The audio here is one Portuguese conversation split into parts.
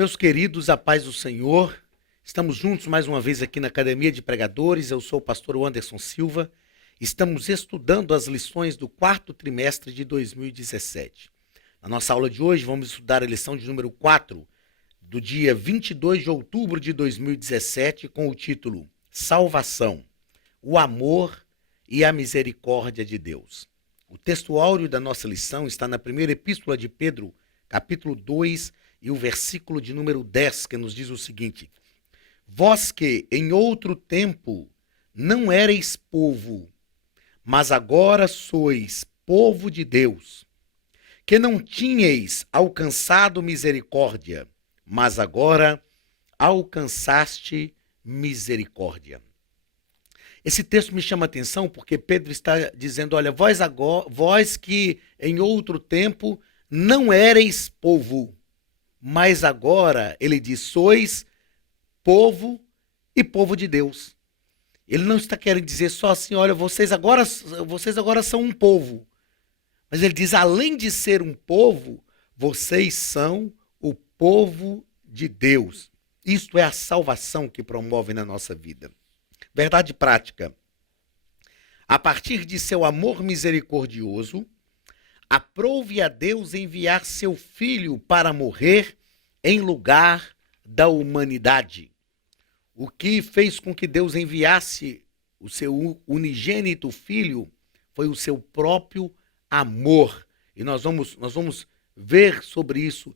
Meus queridos, a paz do Senhor, estamos juntos mais uma vez aqui na Academia de Pregadores. Eu sou o pastor Anderson Silva. Estamos estudando as lições do quarto trimestre de 2017. Na nossa aula de hoje, vamos estudar a lição de número 4, do dia 22 de outubro de 2017, com o título Salvação, o amor e a misericórdia de Deus. O texto áureo da nossa lição está na primeira epístola de Pedro, capítulo 2, e o versículo de número 10, que nos diz o seguinte: Vós que em outro tempo não éreis povo, mas agora sois povo de Deus, que não tinhais alcançado misericórdia, mas agora alcançaste misericórdia. Esse texto me chama a atenção porque Pedro está dizendo, olha, vós que em outro tempo não éreis povo, mas agora, ele diz, sois povo e povo de Deus. Ele não está querendo dizer só assim, olha, vocês agora são um povo. Mas ele diz, além de ser um povo, vocês são o povo de Deus. Isto é a salvação que promove na nossa vida. Verdade prática. A partir de seu amor misericordioso, aprove a Deus enviar seu Filho para morrer em lugar da humanidade. O que fez com que Deus enviasse o seu unigênito Filho foi o seu próprio amor. E nós vamos ver sobre isso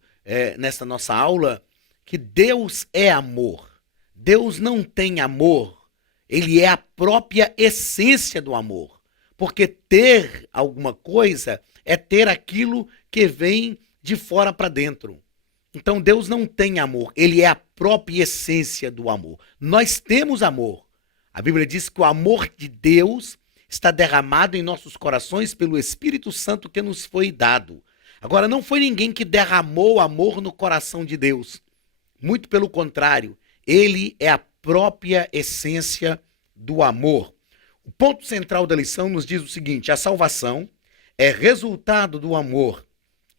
nessa nossa aula, que Deus é amor. Deus não tem amor. Ele é a própria essência do amor. Porque ter alguma coisa é ter aquilo que vem de fora para dentro. Então Deus não tem amor, ele é a própria essência do amor. Nós temos amor. A Bíblia diz que o amor de Deus está derramado em nossos corações pelo Espírito Santo que nos foi dado. Agora, não foi ninguém que derramou amor no coração de Deus. Muito pelo contrário, ele é a própria essência do amor. O ponto central da lição nos diz o seguinte: a salvação é resultado do amor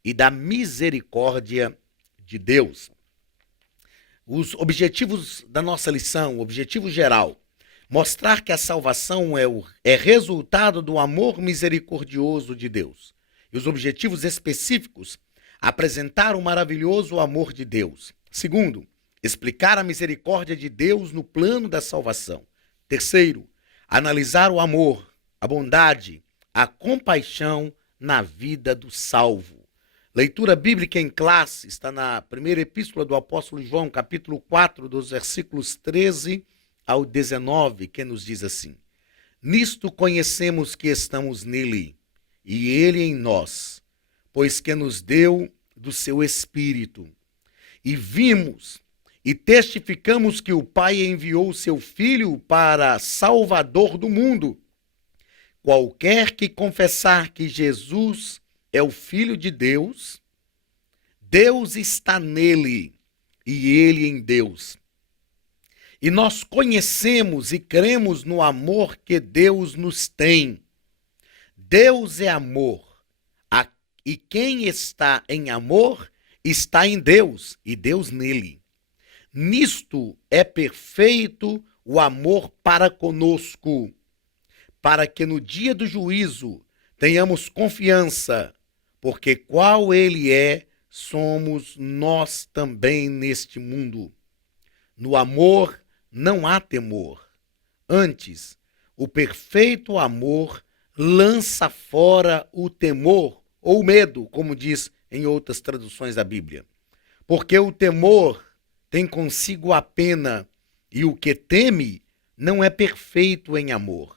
e da misericórdia de Deus. Os objetivos da nossa lição, o objetivo geral, mostrar que a salvação é resultado do amor misericordioso de Deus. E os objetivos específicos, apresentar o maravilhoso amor de Deus. Segundo, explicar a misericórdia de Deus no plano da salvação. Terceiro, analisar o amor, a bondade, a compaixão na vida do salvo. Leitura bíblica em classe está na primeira epístola do apóstolo João, capítulo 4, dos versículos 13 ao 19, que nos diz assim: Nisto conhecemos que estamos nele, e ele em nós, pois que nos deu do seu Espírito. E vimos e testificamos que o Pai enviou o seu Filho para Salvador do mundo. Qualquer que confessar que Jesus é o Filho de Deus, Deus está nele e ele em Deus. E nós conhecemos e cremos no amor que Deus nos tem. Deus é amor, e quem está em amor está em Deus e Deus nele. Nisto é perfeito o amor para conosco, para que no dia do juízo tenhamos confiança, porque qual ele é, somos nós também neste mundo. No amor não há temor. Antes, o perfeito amor lança fora o temor ou medo, como diz em outras traduções da Bíblia. Porque o temor tem consigo a pena, e o que teme não é perfeito em amor.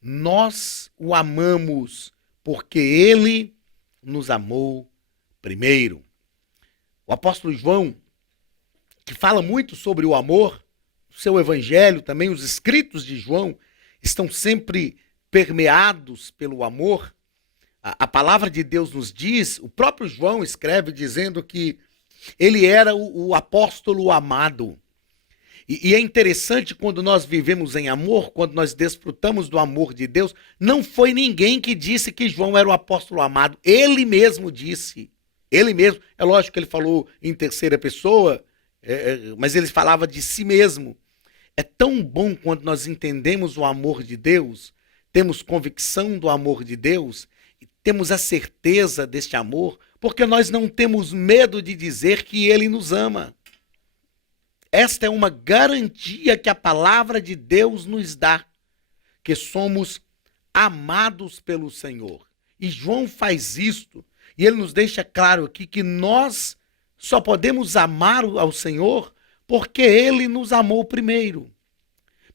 Nós o amamos porque ele nos amou primeiro. O apóstolo João, que fala muito sobre o amor, o seu evangelho, também os escritos de João, estão sempre permeados pelo amor. A palavra de Deus nos diz, o próprio João escreve dizendo que ele era o apóstolo amado. E é interessante quando nós vivemos em amor, quando nós desfrutamos do amor de Deus, não foi ninguém que disse que João era o apóstolo amado. Ele mesmo disse. Ele mesmo. É lógico que ele falou em terceira pessoa, mas ele falava de si mesmo. É tão bom quando nós entendemos o amor de Deus, temos convicção do amor de Deus, e temos a certeza deste amor, porque nós não temos medo de dizer que Ele nos ama. Esta é uma garantia que a palavra de Deus nos dá, que somos amados pelo Senhor. E João faz isto, e ele nos deixa claro aqui que nós só podemos amar ao Senhor porque Ele nos amou primeiro.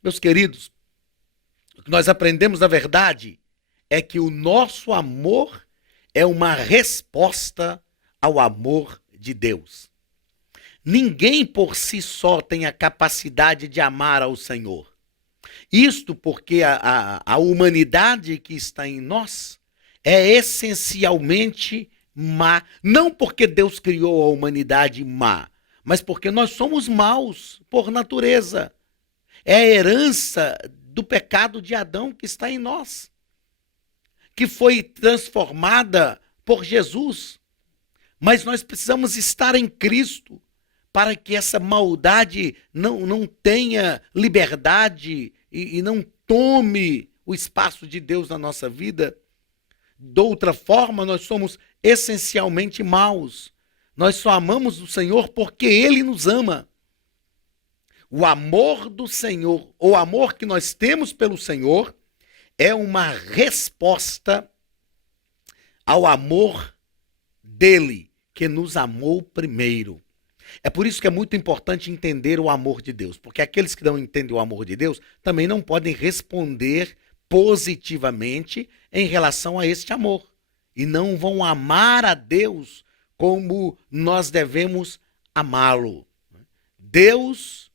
Meus queridos, o que nós aprendemos na verdade é que o nosso amor é uma resposta ao amor de Deus. Ninguém por si só tem a capacidade de amar ao Senhor. Isto porque a humanidade que está em nós é essencialmente má. Não porque Deus criou a humanidade má, mas porque nós somos maus por natureza. É a herança do pecado de Adão que está em nós, que foi transformada por Jesus. Mas nós precisamos estar em Cristo para que essa maldade não tenha liberdade e não tome o espaço de Deus na nossa vida. De outra forma, nós somos essencialmente maus. Nós só amamos o Senhor porque Ele nos ama. O amor do Senhor, o amor que nós temos pelo Senhor, é uma resposta ao amor dele, que nos amou primeiro. É por isso que é muito importante entender o amor de Deus, porque aqueles que não entendem o amor de Deus também não podem responder positivamente em relação a este amor. E não vão amar a Deus como nós devemos amá-lo. Deus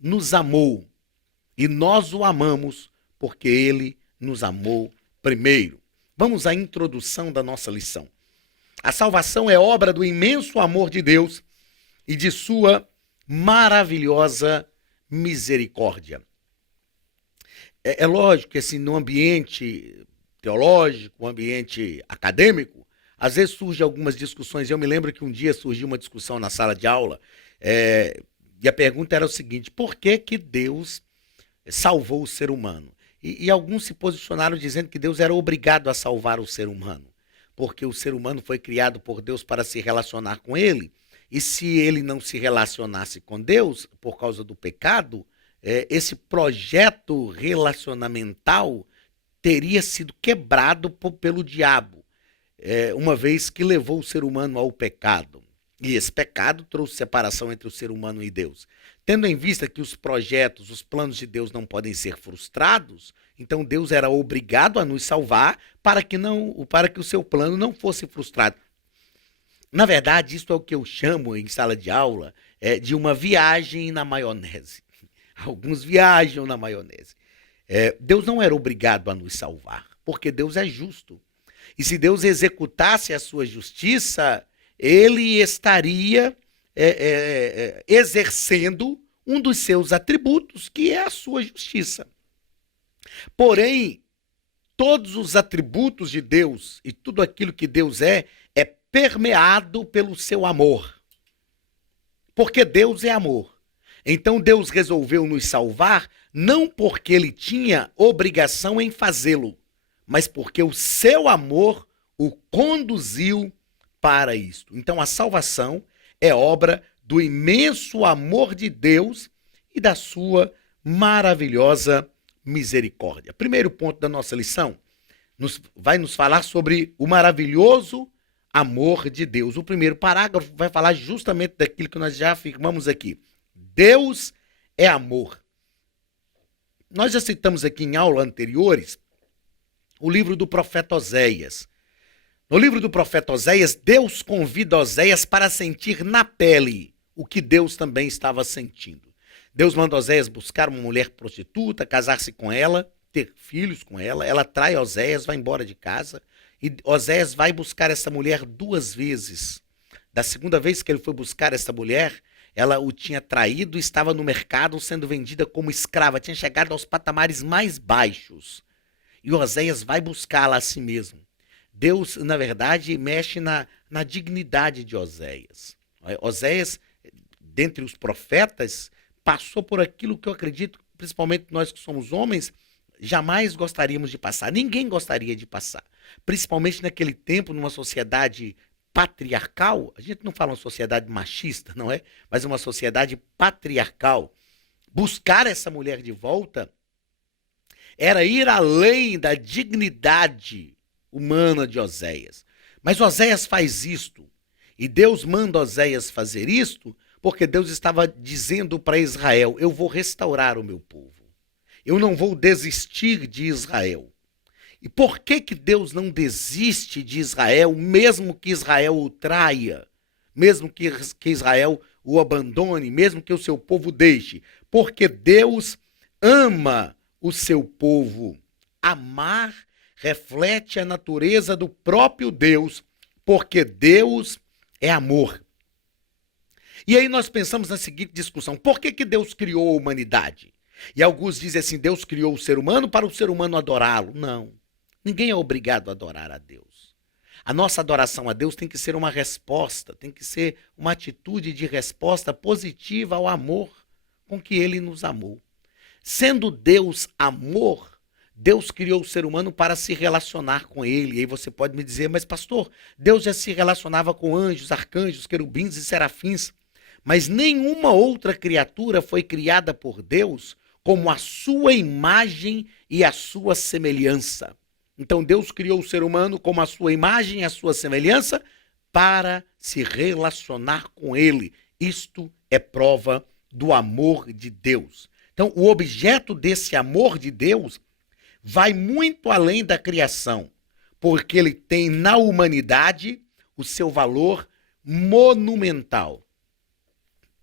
nos amou e nós o amamos porque Ele nos amou primeiro. Vamos à introdução da nossa lição. A salvação é obra do imenso amor de Deus e de sua maravilhosa misericórdia. É lógico que assim, no ambiente teológico, no ambiente acadêmico, às vezes surgem algumas discussões. Eu me lembro que um dia surgiu uma discussão na sala de aula, e a pergunta era o seguinte: por que que Deus salvou o ser humano? E alguns se posicionaram dizendo que Deus era obrigado a salvar o ser humano, porque o ser humano foi criado por Deus para se relacionar com Ele, e se ele não se relacionasse com Deus por causa do pecado, esse projeto relacionamental teria sido quebrado pelo diabo, uma vez que levou o ser humano ao pecado. E esse pecado trouxe separação entre o ser humano e Deus. Tendo em vista que os projetos, os planos de Deus não podem ser frustrados, então Deus era obrigado a nos salvar para que o seu plano não fosse frustrado. Na verdade, isso é o que eu chamo em sala de aula de uma viagem na maionese. Alguns viajam na maionese. Deus não era obrigado a nos salvar, porque Deus é justo. E se Deus executasse a sua justiça, Ele estaria exercendo um dos seus atributos, que é a sua justiça. Porém, todos os atributos de Deus e tudo aquilo que Deus é permeado pelo seu amor. Porque Deus é amor. Então Deus resolveu nos salvar não porque Ele tinha obrigação em fazê-lo, mas porque o seu amor o conduziu para isto. Então a salvação é obra do imenso amor de Deus e da sua maravilhosa misericórdia. Primeiro ponto da nossa lição vai nos falar sobre o maravilhoso amor de Deus. O primeiro parágrafo vai falar justamente daquilo que nós já afirmamos aqui. Deus é amor. Nós já citamos aqui em aulas anteriores o livro do profeta Oséias. No livro do profeta Oséias, Deus convida Oséias para sentir na pele o que Deus também estava sentindo. Deus manda Oséias buscar uma mulher prostituta, casar-se com ela, ter filhos com ela. Ela trai Oséias, vai embora de casa. E Oséias vai buscar essa mulher 2 vezes. Da segunda vez que ele foi buscar essa mulher, ela o tinha traído e estava no mercado sendo vendida como escrava. Tinha chegado aos patamares mais baixos. E Oséias vai buscá-la a si mesmo. Deus, na verdade, mexe na dignidade de Oséias. Oséias dentre os profetas, passou por aquilo que eu acredito, principalmente nós que somos homens, jamais gostaríamos de passar. Ninguém gostaria de passar. Principalmente naquele tempo, numa sociedade patriarcal. A gente não fala uma sociedade machista, não é? Mas uma sociedade patriarcal. Buscar essa mulher de volta era ir além da dignidade humana de Oséias. Mas Oséias faz isto. E Deus manda Oséias fazer isto porque Deus estava dizendo para Israel: eu vou restaurar o meu povo. Eu não vou desistir de Israel. E por que que Deus não desiste de Israel, mesmo que Israel o traia, mesmo que Israel o abandone, mesmo que o seu povo deixe? Porque Deus ama o seu povo. Amar reflete a natureza do próprio Deus, porque Deus é amor. E aí nós pensamos na seguinte discussão: por que que Deus criou a humanidade? E alguns dizem assim: Deus criou o ser humano para o ser humano adorá-lo. Não. Ninguém é obrigado a adorar a Deus. A nossa adoração a Deus tem que ser uma resposta, tem que ser uma atitude de resposta positiva ao amor com que Ele nos amou. Sendo Deus amor, Deus criou o ser humano para se relacionar com Ele. E aí você pode me dizer: mas pastor, Deus já se relacionava com anjos, arcanjos, querubins e serafins. Mas nenhuma outra criatura foi criada por Deus como a sua imagem e a sua semelhança. Então Deus criou o ser humano como a sua imagem e a sua semelhança para se relacionar com ele. Isto é prova do amor de Deus. Então o objeto desse amor de Deus vai muito além da criação, porque ele tem na humanidade o seu valor monumental.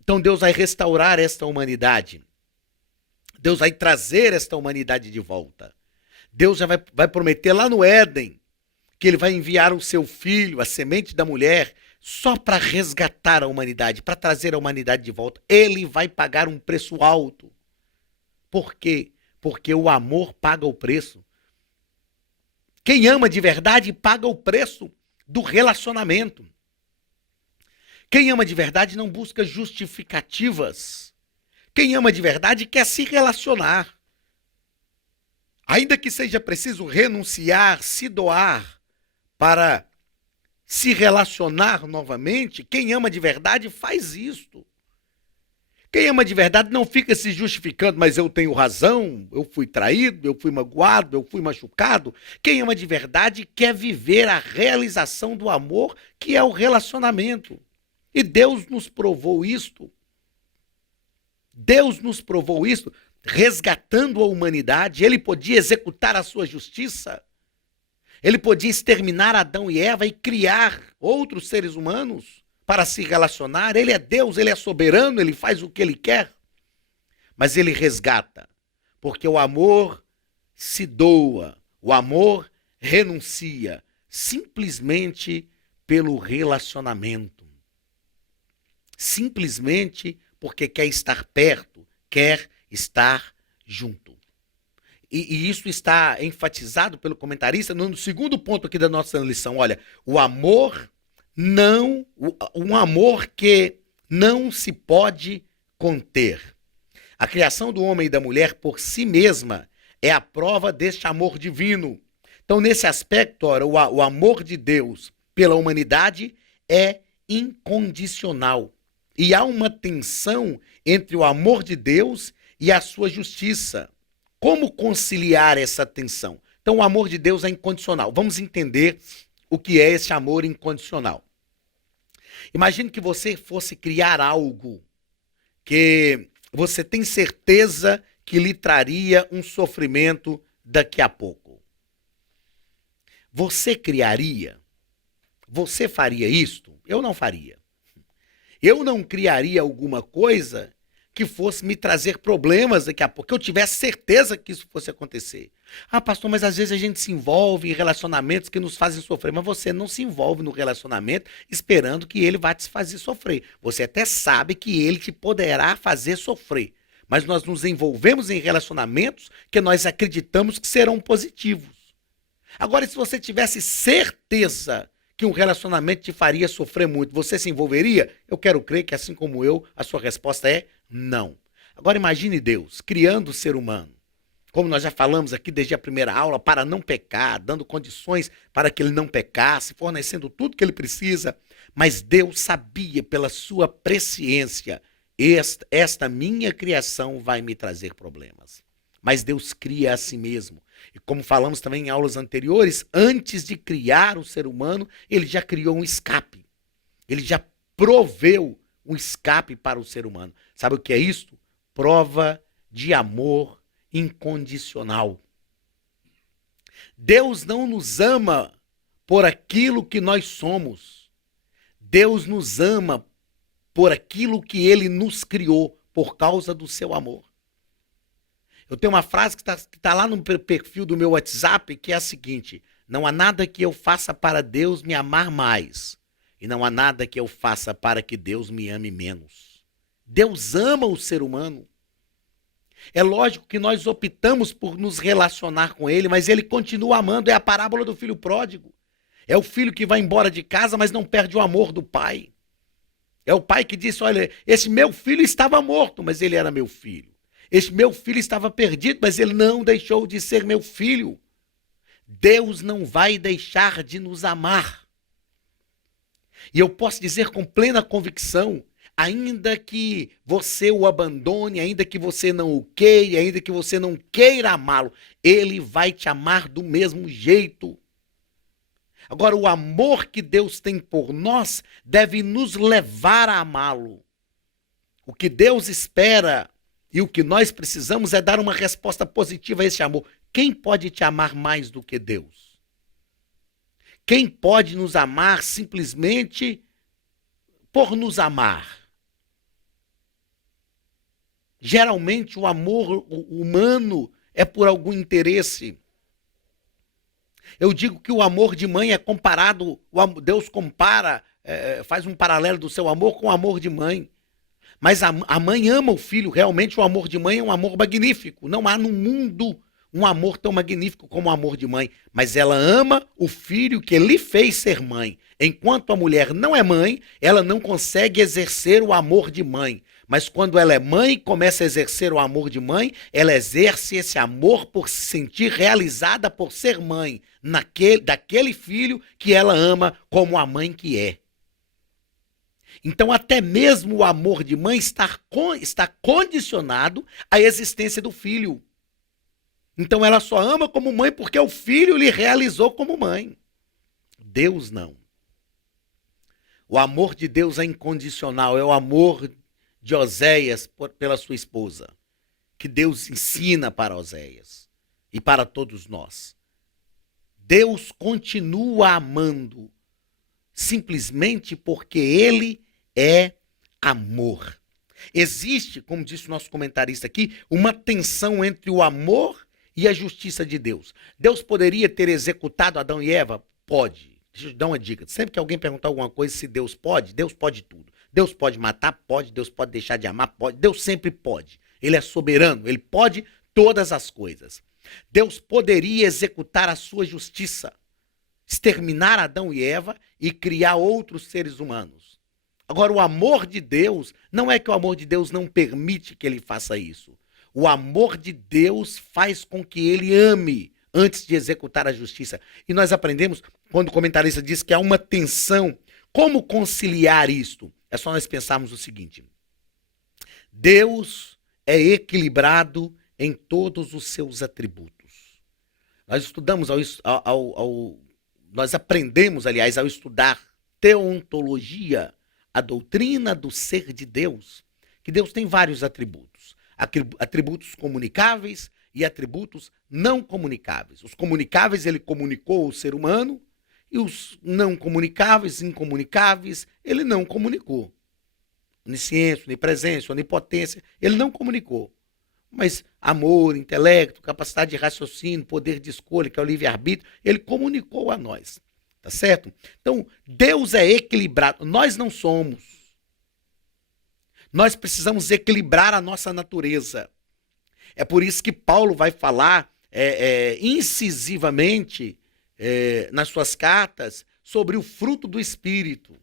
Então Deus vai restaurar esta humanidade. Deus vai trazer esta humanidade de volta. Deus já vai prometer lá no Éden que ele vai enviar o seu filho, a semente da mulher, só para resgatar a humanidade, para trazer a humanidade de volta. Ele vai pagar um preço alto. Por quê? Porque o amor paga o preço. Quem ama de verdade paga o preço do relacionamento. Quem ama de verdade não busca justificativas. Quem ama de verdade quer se relacionar. Ainda que seja preciso renunciar, se doar para se relacionar novamente, quem ama de verdade faz isto. Quem ama de verdade não fica se justificando: mas eu tenho razão, eu fui traído, eu fui magoado, eu fui machucado. Quem ama de verdade quer viver a realização do amor, que é o relacionamento. E Deus nos provou isto. Deus nos provou isto, resgatando a humanidade. Ele podia executar a sua justiça. Ele podia exterminar Adão e Eva e criar outros seres humanos para se relacionar. Ele é Deus, ele é soberano, ele faz o que ele quer. Mas ele resgata, porque o amor se doa, o amor renuncia, simplesmente pelo relacionamento. Simplesmente porque quer estar perto, quer estar junto. E isso está enfatizado pelo comentarista no segundo ponto aqui da nossa lição. Olha, o amor não, um amor que não se pode conter. A criação do homem e da mulher por si mesma é a prova deste amor divino. Então, nesse aspecto, ora, o amor de Deus pela humanidade é incondicional. E há uma tensão entre o amor de Deus e a sua justiça. Como conciliar essa tensão? Então, o amor de Deus é incondicional. Vamos entender o que é esse amor incondicional. Imagine que você fosse criar algo que você tem certeza que lhe traria um sofrimento daqui a pouco. Você criaria? Você faria isto? Eu não faria. Eu não criaria alguma coisa que fosse me trazer problemas daqui a pouco, que eu tivesse certeza que isso fosse acontecer. Ah, pastor, mas às vezes a gente se envolve em relacionamentos que nos fazem sofrer, mas você não se envolve no relacionamento esperando que ele vá te fazer sofrer. Você até sabe que ele te poderá fazer sofrer, mas nós nos envolvemos em relacionamentos que nós acreditamos que serão positivos. Agora, se você tivesse certeza que um relacionamento te faria sofrer muito. Você se envolveria? Eu quero crer que, assim como eu, a sua resposta é não. Agora imagine Deus criando o ser humano, como nós já falamos aqui desde a primeira aula, para não pecar, dando condições para que ele não pecasse, fornecendo tudo que ele precisa. Mas Deus sabia, pela sua presciência, esta minha criação vai me trazer problemas. Mas Deus cria a si mesmo. E como falamos também em aulas anteriores, antes de criar o ser humano, ele já criou um escape. Ele já proveu um escape para o ser humano. Sabe o que é isto? Prova de amor incondicional. Deus não nos ama por aquilo que nós somos. Deus nos ama por aquilo que ele nos criou, por causa do seu amor. Eu tenho uma frase que tá lá no perfil do meu WhatsApp, que é a seguinte: não há nada que eu faça para Deus me amar mais, e não há nada que eu faça para que Deus me ame menos. Deus ama o ser humano. É lógico que nós optamos por nos relacionar com ele, mas ele continua amando. É a parábola do filho pródigo. É o filho que vai embora de casa, mas não perde o amor do pai. É o pai que disse: olha, esse meu filho estava morto, mas ele era meu filho. Este meu filho estava perdido, mas ele não deixou de ser meu filho. Deus não vai deixar de nos amar. E eu posso dizer com plena convicção, ainda que você o abandone, ainda que você não o queira, ainda que você não queira amá-lo, ele vai te amar do mesmo jeito. Agora, o amor que Deus tem por nós deve nos levar a amá-lo. O que Deus espera e o que nós precisamos é dar uma resposta positiva a esse amor. Quem pode te amar mais do que Deus? Quem pode nos amar simplesmente por nos amar? Geralmente o amor humano é por algum interesse. Eu digo que o amor de mãe é comparado, Deus compara, faz um paralelo do seu amor com o amor de mãe. Mas a mãe ama o filho, realmente o amor de mãe é um amor magnífico. Não há no mundo um amor tão magnífico como o amor de mãe. Mas ela ama o filho que lhe fez ser mãe. Enquanto a mulher não é mãe, ela não consegue exercer o amor de mãe. Mas quando ela é mãe, começa a exercer o amor de mãe, ela exerce esse amor por se sentir realizada por ser mãe daquele filho que ela ama como a mãe que é. Então, até mesmo o amor de mãe está condicionado à existência do filho. Então, ela só ama como mãe porque o filho lhe realizou como mãe. Deus não. O amor de Deus é incondicional, é o amor de Oséias pela sua esposa, que Deus ensina para Oséias e para todos nós. Deus continua amando, simplesmente porque ele é amor. Existe, como disse o nosso comentarista aqui, uma tensão entre o amor e a justiça de Deus. Deus poderia ter executado Adão e Eva? Pode. Deixa eu te dar uma dica. Sempre que alguém perguntar alguma coisa se Deus pode tudo. Deus pode matar? Pode. Deus pode deixar de amar? Pode. Deus sempre pode. Ele é soberano, ele pode todas as coisas. Deus poderia executar a sua justiça, exterminar Adão e Eva e criar outros seres humanos. Agora, o amor de Deus, não é que o amor de Deus não permite que ele faça isso. O amor de Deus faz com que ele ame antes de executar a justiça. E nós aprendemos, quando o comentarista diz que há uma tensão, como conciliar isto? É só nós pensarmos o seguinte: Deus é equilibrado em todos os seus atributos. Nós estudamos, nós aprendemos, aliás, ao estudar teontologia, a doutrina do ser de Deus, que Deus tem vários atributos. Atributos comunicáveis e atributos não comunicáveis. Os comunicáveis ele comunicou ao ser humano e os não comunicáveis, incomunicáveis, ele não comunicou. Onisciência, onipresença, onipotência, ele não comunicou. Mas amor, intelecto, capacidade de raciocínio, poder de escolha, que é o livre-arbítrio, ele comunicou a nós. Tá certo? Então, Deus é equilibrado. Nós não somos. Nós precisamos equilibrar a nossa natureza. É por isso que Paulo vai falar incisivamente nas suas cartas sobre o fruto do Espírito.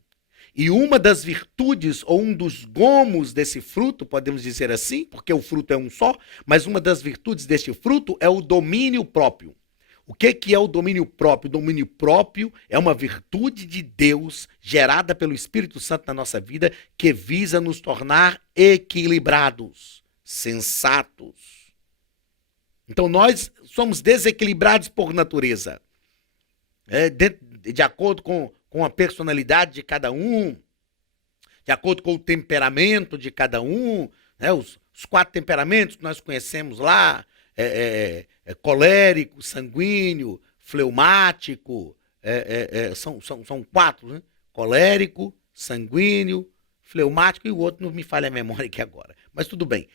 E uma das virtudes, ou um dos gomos desse fruto, podemos dizer assim, porque o fruto é um só, mas uma das virtudes deste fruto é o domínio próprio. O que é o domínio próprio? O domínio próprio é uma virtude de Deus gerada pelo Espírito Santo na nossa vida que visa nos tornar equilibrados, sensatos. Então nós somos desequilibrados por natureza. De acordo com a personalidade de cada um, de acordo com o temperamento de cada um, né? Os 4 temperamentos que nós conhecemos lá, colérico, sanguíneo, fleumático, são 4, né? Colérico, sanguíneo, fleumático e o outro não me falha a memória aqui agora. Mas tudo bem.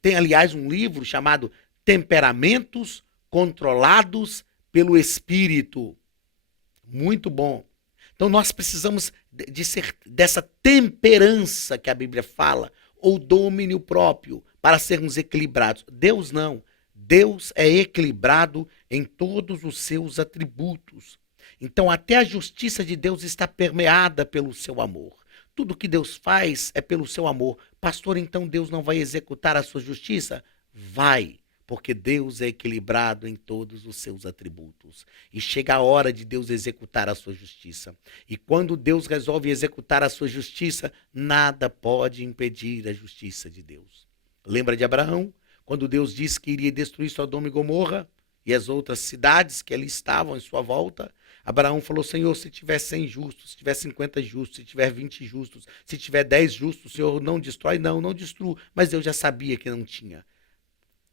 Tem, aliás, um livro chamado Temperamentos Controlados pelo Espírito. Muito bom. Então nós precisamos dessa temperança que a Bíblia fala, ou domínio próprio, para sermos equilibrados. Deus não. Deus é equilibrado em todos os seus atributos. Então até a justiça de Deus está permeada pelo seu amor. Tudo que Deus faz é pelo seu amor. Pastor, então Deus não vai executar a sua justiça? Vai. Porque Deus é equilibrado em todos os seus atributos. E chega a hora de Deus executar a sua justiça. E quando Deus resolve executar a sua justiça, nada pode impedir a justiça de Deus. Lembra de Abraão? Quando Deus disse que iria destruir Sodoma e Gomorra e as outras cidades que ali estavam em sua volta, Abraão falou: Senhor, se tiver 100 justos, se tiver 50 justos, se tiver 20 justos, se tiver 10 justos, o Senhor não destrói? Não destrua. Mas Deus já sabia que não tinha.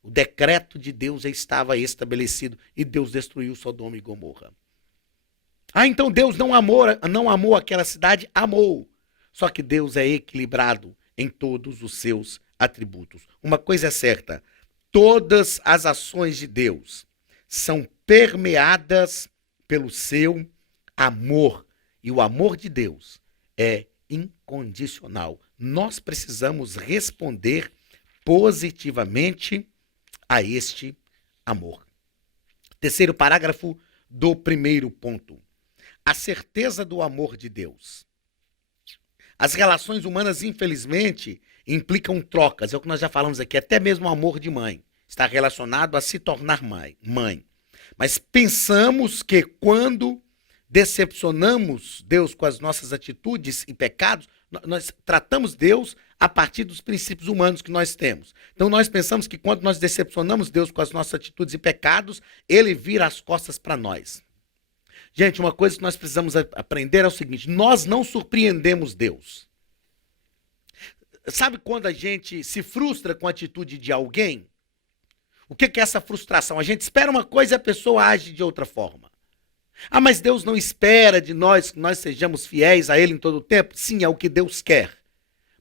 O decreto de Deus já estava estabelecido e Deus destruiu Sodoma e Gomorra. Então Deus não amou aquela cidade? Amou. Só que Deus é equilibrado em todos os seus atributos. Uma coisa é certa, todas as ações de Deus são permeadas pelo seu amor. E o amor de Deus é incondicional. Nós precisamos responder positivamente a este amor. Terceiro parágrafo do primeiro ponto. A certeza do amor de Deus. As relações humanas, infelizmente, implicam trocas. É o que nós já falamos aqui. Até mesmo o amor de mãe está relacionado a se tornar mãe. Mas pensamos que quando decepcionamos Deus com as nossas atitudes e pecados, nós tratamos Deus a partir dos princípios humanos que nós temos. Então nós pensamos que quando nós decepcionamos Deus com as nossas atitudes e pecados, Ele vira as costas para nós. Gente, uma coisa que nós precisamos aprender é o seguinte: nós não surpreendemos Deus. Sabe quando a gente se frustra com a atitude de alguém? O que é essa frustração? A gente espera uma coisa e a pessoa age de outra forma. Mas Deus não espera de nós que nós sejamos fiéis a Ele em todo o tempo? Sim, é o que Deus quer.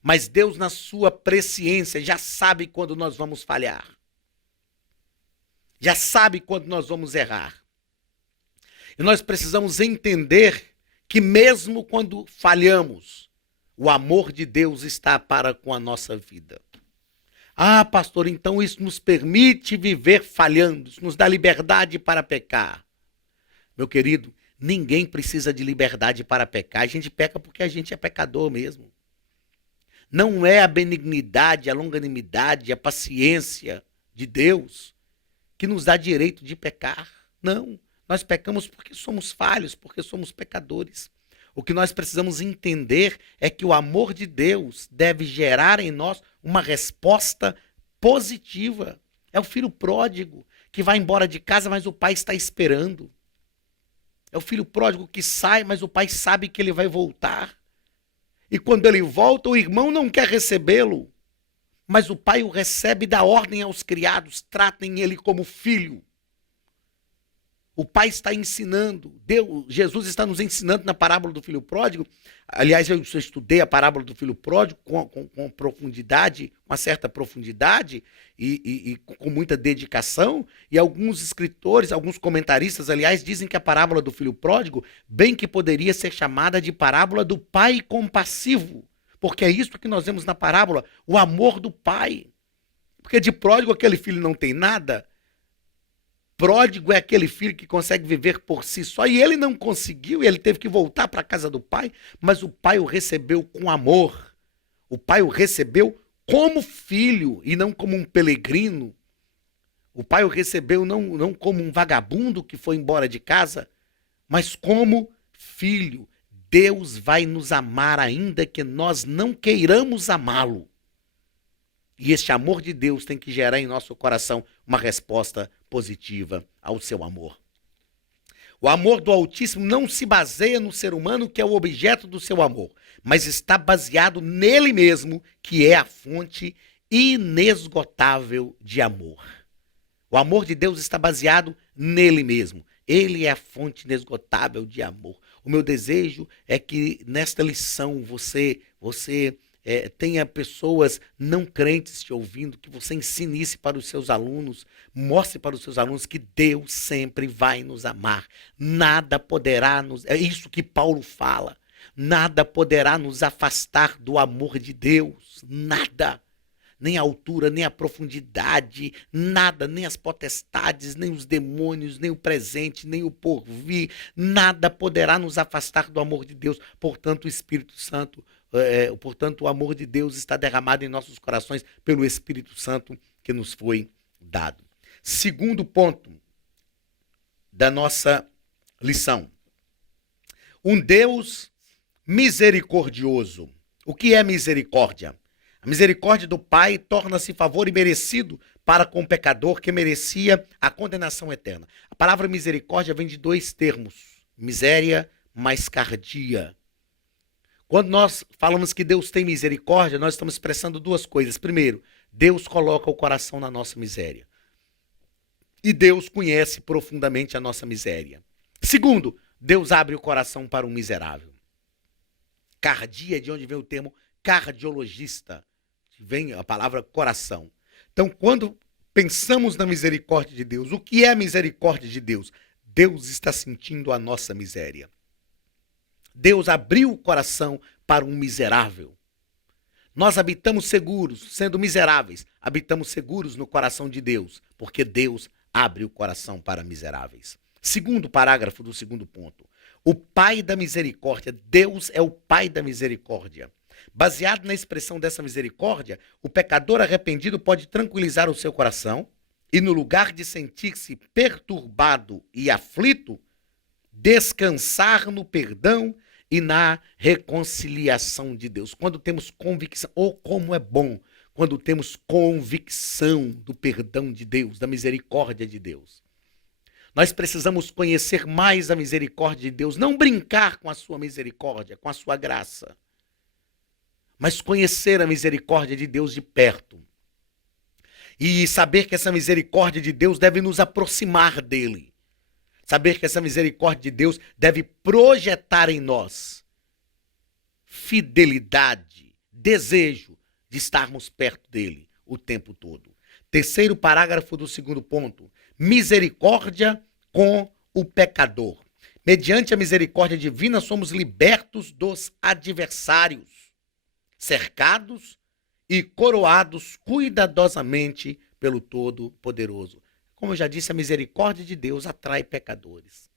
Mas Deus, na sua presciência, já sabe quando nós vamos falhar. Já sabe quando nós vamos errar. E nós precisamos entender que mesmo quando falhamos, o amor de Deus está para com a nossa vida. Pastor, então isso nos permite viver falhando, isso nos dá liberdade para pecar. Meu querido, ninguém precisa de liberdade para pecar. A gente peca porque a gente é pecador mesmo. Não é a benignidade, a longanimidade, a paciência de Deus que nos dá direito de pecar. Não, nós pecamos porque somos falhos, porque somos pecadores. O que nós precisamos entender é que o amor de Deus deve gerar em nós uma resposta positiva. É o filho pródigo que vai embora de casa, mas o pai está esperando. É o filho pródigo que sai, mas o pai sabe que ele vai voltar. E quando ele volta, o irmão não quer recebê-lo. Mas o pai o recebe e dá ordem aos criados: tratem ele como filho. O pai está ensinando, Jesus está nos ensinando na parábola do filho pródigo. Aliás, eu estudei a parábola do filho pródigo com profundidade, uma certa profundidade e com muita dedicação. E alguns escritores, alguns comentaristas, aliás, dizem que a parábola do filho pródigo bem que poderia ser chamada de parábola do pai compassivo. Porque é isso que nós vemos na parábola, o amor do pai. Porque de pródigo aquele filho não tem nada. Pródigo é aquele filho que consegue viver por si só, e ele não conseguiu, e ele teve que voltar para a casa do pai, mas o pai o recebeu com amor. O pai o recebeu como filho e não como um peregrino. O pai o recebeu não como um vagabundo que foi embora de casa, mas como filho. Deus vai nos amar ainda que nós não queiramos amá-lo. E este amor de Deus tem que gerar em nosso coração uma resposta positiva ao seu amor. O amor do Altíssimo não se baseia no ser humano, que é o objeto do seu amor, mas está baseado nele mesmo, que é a fonte inesgotável de amor. O amor de Deus está baseado nele mesmo. Ele é a fonte inesgotável de amor. O meu desejo é que nesta lição você tenha pessoas não crentes te ouvindo, que você ensine isso para os seus alunos, mostre para os seus alunos que Deus sempre vai nos amar. Nada poderá nos... É isso que Paulo fala. Nada poderá nos afastar do amor de Deus. Nada. Nem a altura, nem a profundidade, nada, nem as potestades, nem os demônios, nem o presente, nem o porvir, nada poderá nos afastar do amor de Deus. Portanto, o Espírito Santo, portanto, o amor de Deus está derramado em nossos corações pelo Espírito Santo que nos foi dado. Segundo ponto da nossa lição. Um Deus misericordioso. O que é misericórdia? A misericórdia do Pai torna-se favor imerecido para com o pecador que merecia a condenação eterna. A palavra misericórdia vem de dois termos: miséria mais cardia. Quando nós falamos que Deus tem misericórdia, nós estamos expressando duas coisas. Primeiro, Deus coloca o coração na nossa miséria. E Deus conhece profundamente a nossa miséria. Segundo, Deus abre o coração para um miserável. Cardia é de onde vem o termo cardiologista. Vem a palavra coração. Então, quando pensamos na misericórdia de Deus, o que é a misericórdia de Deus? Deus está sentindo a nossa miséria. Deus abriu o coração para um miserável. Nós habitamos seguros, sendo miseráveis, habitamos seguros no coração de Deus, porque Deus abre o coração para miseráveis. Segundo parágrafo do segundo ponto. O Pai da misericórdia, Deus é o Pai da misericórdia. Baseado na expressão dessa misericórdia, o pecador arrependido pode tranquilizar o seu coração e, no lugar de sentir-se perturbado e aflito, descansar no perdão e na reconciliação de Deus. Quando temos convicção, como é bom quando temos convicção do perdão de Deus, da misericórdia de Deus. Nós precisamos conhecer mais a misericórdia de Deus, não brincar com a sua misericórdia, com a sua graça, mas conhecer a misericórdia de Deus de perto. E saber que essa misericórdia de Deus deve nos aproximar dele. Saber que essa misericórdia de Deus deve projetar em nós fidelidade, desejo de estarmos perto dele o tempo todo. Terceiro parágrafo do segundo ponto. Misericórdia com o pecador. Mediante a misericórdia divina, somos libertos dos adversários, cercados e coroados cuidadosamente pelo Todo-Poderoso. Como eu já disse, a misericórdia de Deus atrai pecadores.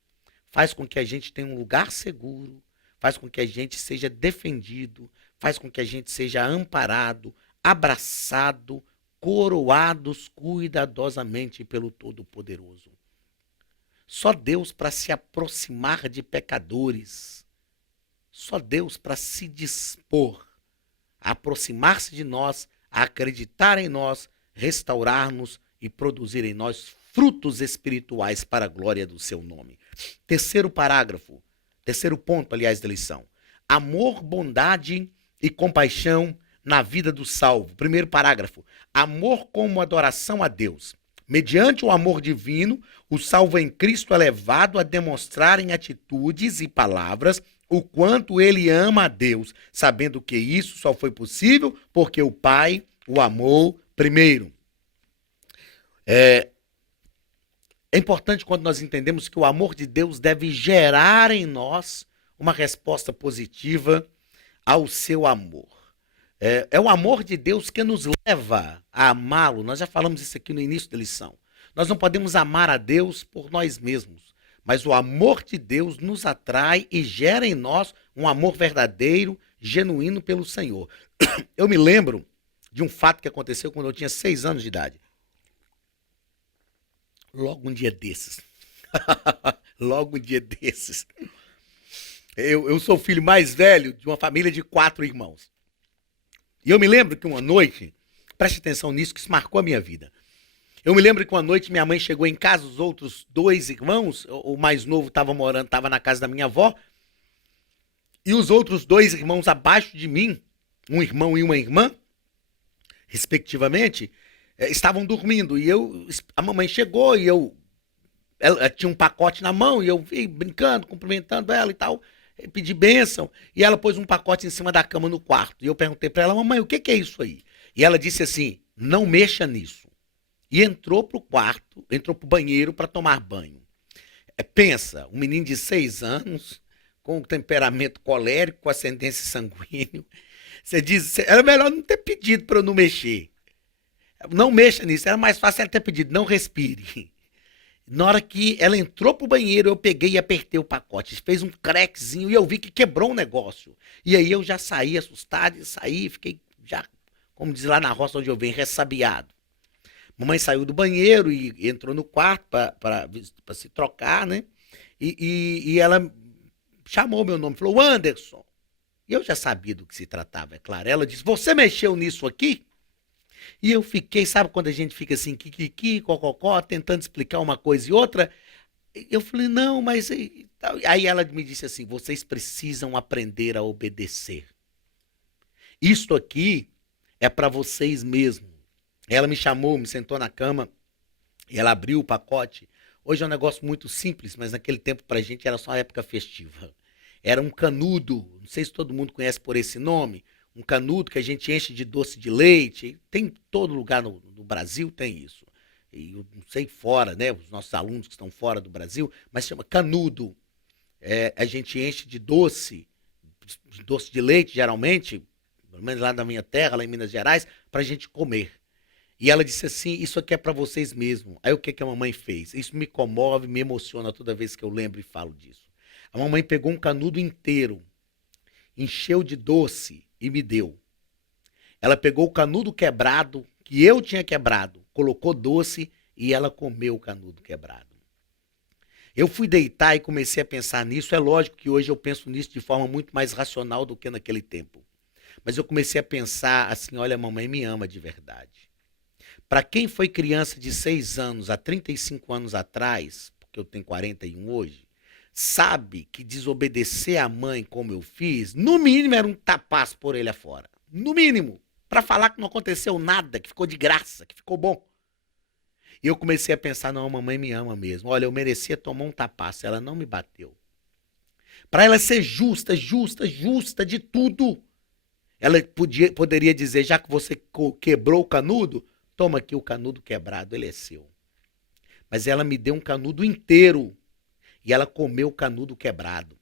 Faz com que a gente tenha um lugar seguro, faz com que a gente seja defendido, faz com que a gente seja amparado, abraçado, coroados cuidadosamente pelo Todo-Poderoso. Só Deus para se aproximar de pecadores, só Deus para se dispor a aproximar-se de nós, a acreditar em nós, restaurar-nos e produzir em nós frutos espirituais para a glória do seu nome. Terceiro parágrafo, terceiro ponto, aliás, da lição. Amor, bondade e compaixão na vida do salvo. Primeiro parágrafo. Amor como adoração a Deus. Mediante o amor divino, o salvo em Cristo é levado a demonstrar em atitudes e palavras o quanto ele ama a Deus, sabendo que isso só foi possível porque o Pai o amou primeiro. É importante quando nós entendemos que o amor de Deus deve gerar em nós uma resposta positiva ao seu amor. É o amor de Deus que nos leva a amá-lo. Nós já falamos isso aqui no início da lição. Nós não podemos amar a Deus por nós mesmos, mas o amor de Deus nos atrai e gera em nós um amor verdadeiro, genuíno pelo Senhor. Eu me lembro de um fato que aconteceu quando eu tinha 6 anos de idade. Logo um dia desses. Logo um dia desses. Eu sou o filho mais velho de uma família de 4 irmãos. E eu me lembro que uma noite, preste atenção nisso, que isso marcou a minha vida. Eu me lembro que uma noite minha mãe chegou em casa, os outros 2 irmãos, o mais novo estava na casa da minha avó, e os outros 2 irmãos abaixo de mim, um irmão e uma irmã, respectivamente, estavam dormindo. E a mamãe chegou e ela tinha um pacote na mão e eu vi brincando, cumprimentando ela e tal, pedi bênção. E ela pôs um pacote em cima da cama no quarto. E eu perguntei para ela, mamãe, o que é isso aí? E ela disse assim, não mexa nisso. E entrou pro quarto, entrou pro banheiro para tomar banho. Pensa, um menino de 6 anos, com temperamento colérico, com ascendência sanguíneo. Você diz, era melhor não ter pedido para eu não mexer. Não mexa nisso, era mais fácil ela ter pedido, não respire. Na hora que ela entrou pro banheiro, eu peguei e apertei o pacote. Fez um crackzinho e eu vi que quebrou um negócio. E aí eu já saí assustado, fiquei já, como diz lá na roça onde eu venho, ressabiado. Mamãe saiu do banheiro e entrou no quarto para se trocar, né? E ela chamou meu nome, falou, Anderson. E eu já sabia do que se tratava, é claro. Ela disse, você mexeu nisso aqui? E eu fiquei, sabe quando a gente fica assim, kikiki, cococó, tentando explicar uma coisa e outra? Eu falei, não, mas... Aí ela me disse assim, vocês precisam aprender a obedecer. Isto aqui é para vocês mesmos. Ela me chamou, me sentou na cama e ela abriu o pacote. Hoje é um negócio muito simples, mas naquele tempo pra gente era só época festiva. Era um canudo, não sei se todo mundo conhece por esse nome, um canudo que a gente enche de doce de leite. Tem em todo lugar no Brasil, tem isso. E eu não sei fora, né? Os nossos alunos que estão fora do Brasil, mas chama canudo. A gente enche de doce de leite, geralmente, pelo menos lá na minha terra, lá em Minas Gerais, pra gente comer. E ela disse assim, isso aqui é para vocês mesmos. Aí o que a mamãe fez? Isso me comove, me emociona toda vez que eu lembro e falo disso. A mamãe pegou um canudo inteiro, encheu de doce e me deu. Ela pegou o canudo quebrado, que eu tinha quebrado, colocou doce e ela comeu o canudo quebrado. Eu fui deitar e comecei a pensar nisso. É lógico que hoje eu penso nisso de forma muito mais racional do que naquele tempo. Mas eu comecei a pensar assim, olha, a mamãe me ama de verdade. Para quem foi criança de 6 anos há 35 anos atrás, porque eu tenho 41 hoje, sabe que desobedecer a mãe como eu fiz, no mínimo era um tapaço por ele afora. No mínimo. Para falar que não aconteceu nada, que ficou de graça, que ficou bom. E eu comecei a pensar, não, a mamãe me ama mesmo. Olha, eu merecia tomar um tapaço, ela não me bateu. Para ela ser justa, justa, justa de tudo, ela poderia dizer, já que você quebrou o canudo, toma aqui o canudo quebrado, ele é seu. Mas ela me deu um canudo inteiro e ela comeu o canudo quebrado.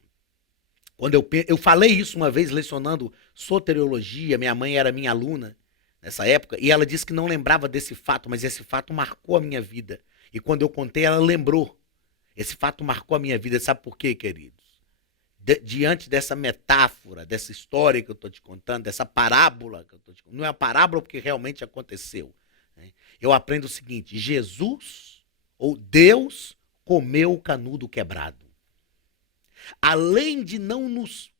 Quando eu falei isso uma vez lecionando soteriologia, minha mãe era minha aluna nessa época, e ela disse que não lembrava desse fato, mas esse fato marcou a minha vida. E quando eu contei, ela lembrou. Esse fato marcou a minha vida, sabe por quê, queridos? Diante dessa metáfora, dessa história que eu estou te contando, dessa parábola que eu estou te contando, não é uma parábola porque realmente aconteceu, né? Eu aprendo o seguinte, Jesus, ou Deus, comeu o canudo quebrado. Além de não nos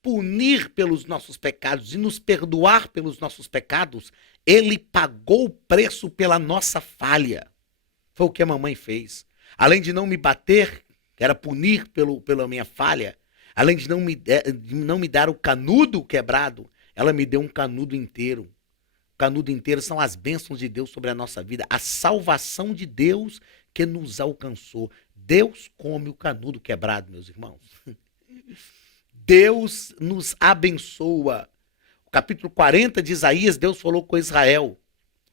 punir pelos nossos pecados e nos perdoar pelos nossos pecados, ele pagou o preço pela nossa falha. Foi o que a mamãe fez. Além de não me bater, que era punir pela minha falha, além de não me dar o canudo quebrado, ela me deu um canudo inteiro. O canudo inteiro são as bênçãos de Deus sobre a nossa vida, a salvação de Deus que nos alcançou. Deus come o canudo quebrado, meus irmãos. Deus nos abençoa. O capítulo 40 de Isaías, Deus falou com Israel.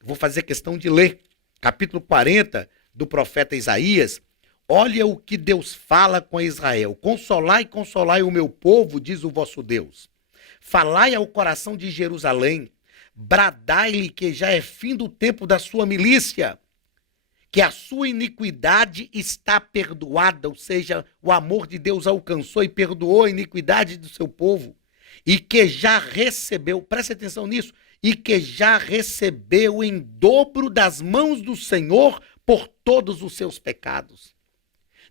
Vou fazer questão de ler. Capítulo 40 do profeta Isaías. Olha o que Deus fala com Israel. Consolai, consolai o meu povo, diz o vosso Deus. Falai ao coração de Jerusalém. Bradai-lhe que já é fim do tempo da sua milícia. que a sua iniquidade está perdoada, ou seja, o amor de Deus alcançou e perdoou a iniquidade do seu povo, e que já recebeu, preste atenção nisso, e que já recebeu em dobro das mãos do Senhor por todos os seus pecados.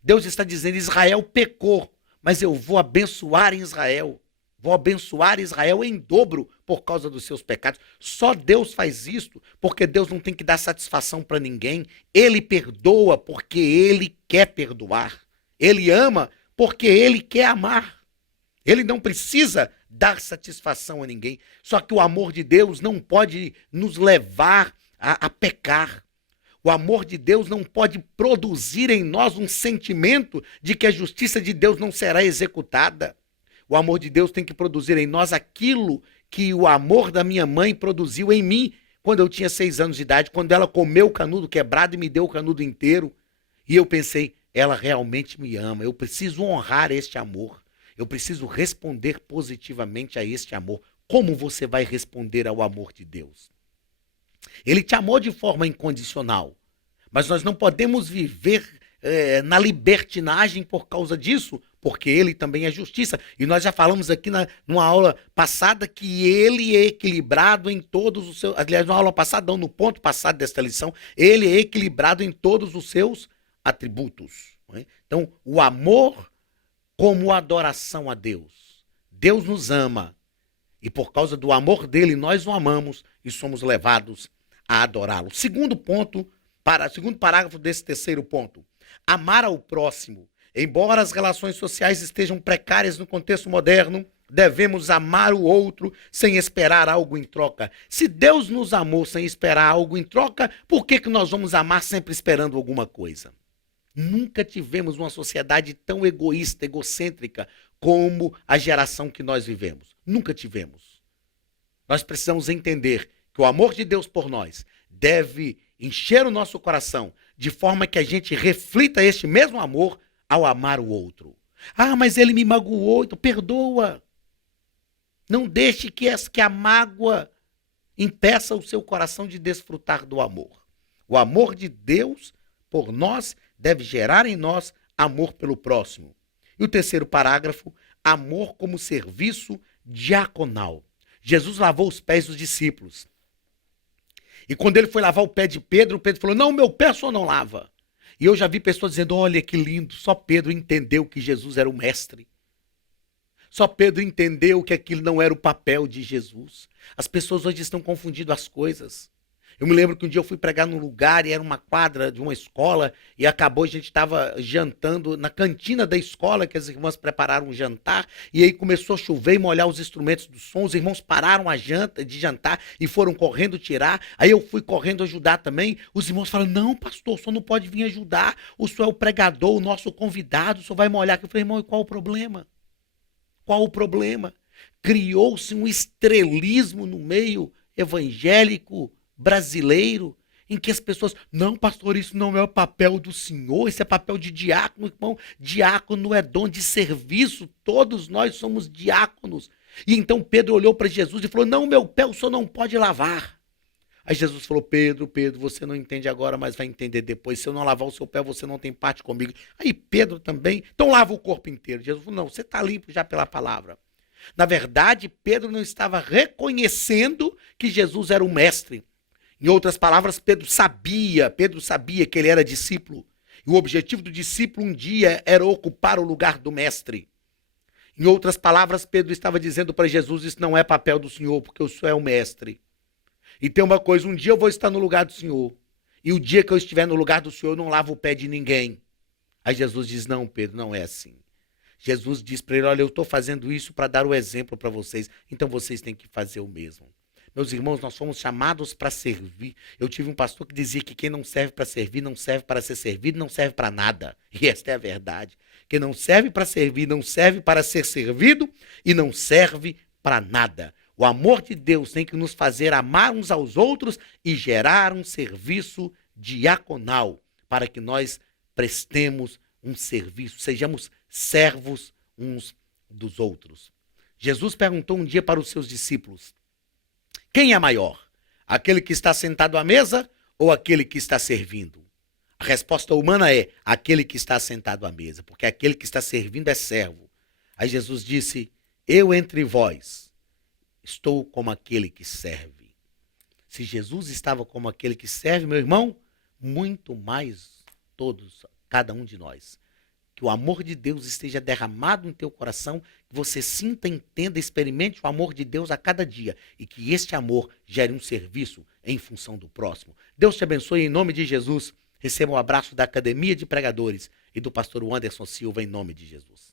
Deus está dizendo, Israel pecou, mas eu vou abençoar Israel. Vou abençoar Israel em dobro por causa dos seus pecados. Só Deus faz isso, porque Deus não tem que dar satisfação para ninguém. Ele perdoa porque Ele quer perdoar. Ele ama porque Ele quer amar. Ele não precisa dar satisfação a ninguém. Só que o amor de Deus não pode nos levar a pecar. O amor de Deus não pode produzir em nós um sentimento de que a justiça de Deus não será executada. O amor de Deus tem que produzir em nós aquilo que o amor da minha mãe produziu em mim quando eu tinha 6 anos de idade, quando ela comeu o canudo quebrado e me deu o canudo inteiro. E eu pensei, ela realmente me ama, eu preciso honrar este amor, eu preciso responder positivamente a este amor. Como você vai responder ao amor de Deus? Ele te amou de forma incondicional, mas nós não podemos viver na libertinagem por causa disso, porque ele também é justiça. E nós já falamos aqui numa aula passada que ele é equilibrado em todos os seus... Aliás, na aula passada, não, no ponto passado desta lição, ele é equilibrado em todos os seus atributos. Não é? Então, o amor como adoração a Deus. Deus nos ama. E por causa do amor dele, nós o amamos e somos levados a adorá-lo. Segundo parágrafo desse terceiro ponto. Amar ao próximo. Embora as relações sociais estejam precárias no contexto moderno, devemos amar o outro sem esperar algo em troca. Se Deus nos amou sem esperar algo em troca, por que nós vamos amar sempre esperando alguma coisa? Nunca tivemos uma sociedade tão egoísta, egocêntrica, como a geração que nós vivemos. Nunca tivemos. Nós precisamos entender que o amor de Deus por nós deve encher o nosso coração de forma que a gente reflita este mesmo amor ao amar o outro. Ah, mas ele me magoou, então perdoa. Não deixe que a mágoa impeça o seu coração de desfrutar do amor. O amor de Deus por nós deve gerar em nós amor pelo próximo. E o terceiro parágrafo, amor como serviço diaconal. Jesus lavou os pés dos discípulos. E quando ele foi lavar o pé de Pedro, Pedro falou, não, meu pé só não lava. E eu já vi pessoas dizendo, olha que lindo, só Pedro entendeu que Jesus era o mestre. Só Pedro entendeu que aquilo não era o papel de Jesus. As pessoas hoje estão confundindo as coisas. Eu me lembro que um dia eu fui pregar num lugar e era uma quadra de uma escola e acabou, a gente estava jantando na cantina da escola, que as irmãs prepararam um jantar, e aí começou a chover e molhar os instrumentos do som, os irmãos pararam de jantar e foram correndo tirar, aí eu fui correndo ajudar também, os irmãos falaram, não pastor, o senhor não pode vir ajudar, o senhor é o pregador, o nosso convidado, o senhor vai molhar aqui. Eu falei, irmão, e qual o problema? Qual o problema? Criou-se um estrelismo no meio evangélico brasileiro, em que as pessoas, não pastor, isso não é o papel do senhor, isso é papel de diácono, irmão, diácono é dom de serviço, todos nós somos diáconos. E então Pedro olhou para Jesus e falou, não, meu pé o senhor não pode lavar. Aí Jesus falou, Pedro, você não entende agora, mas vai entender depois, se eu não lavar o seu pé, você não tem parte comigo. Aí Pedro também, então lava o corpo inteiro. Jesus falou, não, você está limpo já pela palavra. Na verdade, Pedro não estava reconhecendo que Jesus era o mestre. Em outras palavras, Pedro sabia que ele era discípulo. E o objetivo do discípulo um dia era ocupar o lugar do mestre. Em outras palavras, Pedro estava dizendo para Jesus, isso não é papel do Senhor, porque o Senhor é o mestre. E tem uma coisa, um dia eu vou estar no lugar do Senhor. E o dia que eu estiver no lugar do Senhor, eu não lavo o pé de ninguém. Aí Jesus diz, não, Pedro, não é assim. Jesus diz para ele, olha, eu estou fazendo isso para dar o exemplo para vocês. Então vocês têm que fazer o mesmo. Meus irmãos, nós fomos chamados para servir. Eu tive um pastor que dizia que quem não serve para servir, não serve para ser servido, não serve para nada. E esta é a verdade. Quem não serve para servir, não serve para ser servido e não serve para nada. O amor de Deus tem que nos fazer amar uns aos outros e gerar um serviço diaconal para que nós prestemos um serviço, sejamos servos uns dos outros. Jesus perguntou um dia para os seus discípulos, quem é maior? Aquele que está sentado à mesa ou aquele que está servindo? A resposta humana é aquele que está sentado à mesa, porque aquele que está servindo é servo. Aí Jesus disse: eu entre vós estou como aquele que serve. Se Jesus estava como aquele que serve, meu irmão, muito mais todos, cada um de nós. Que o amor de Deus esteja derramado no teu coração, que você sinta, entenda, experimente o amor de Deus a cada dia e que este amor gere um serviço em função do próximo. Deus te abençoe em nome de Jesus. Receba um abraço da Academia de Pregadores e do pastor Anderson Silva em nome de Jesus.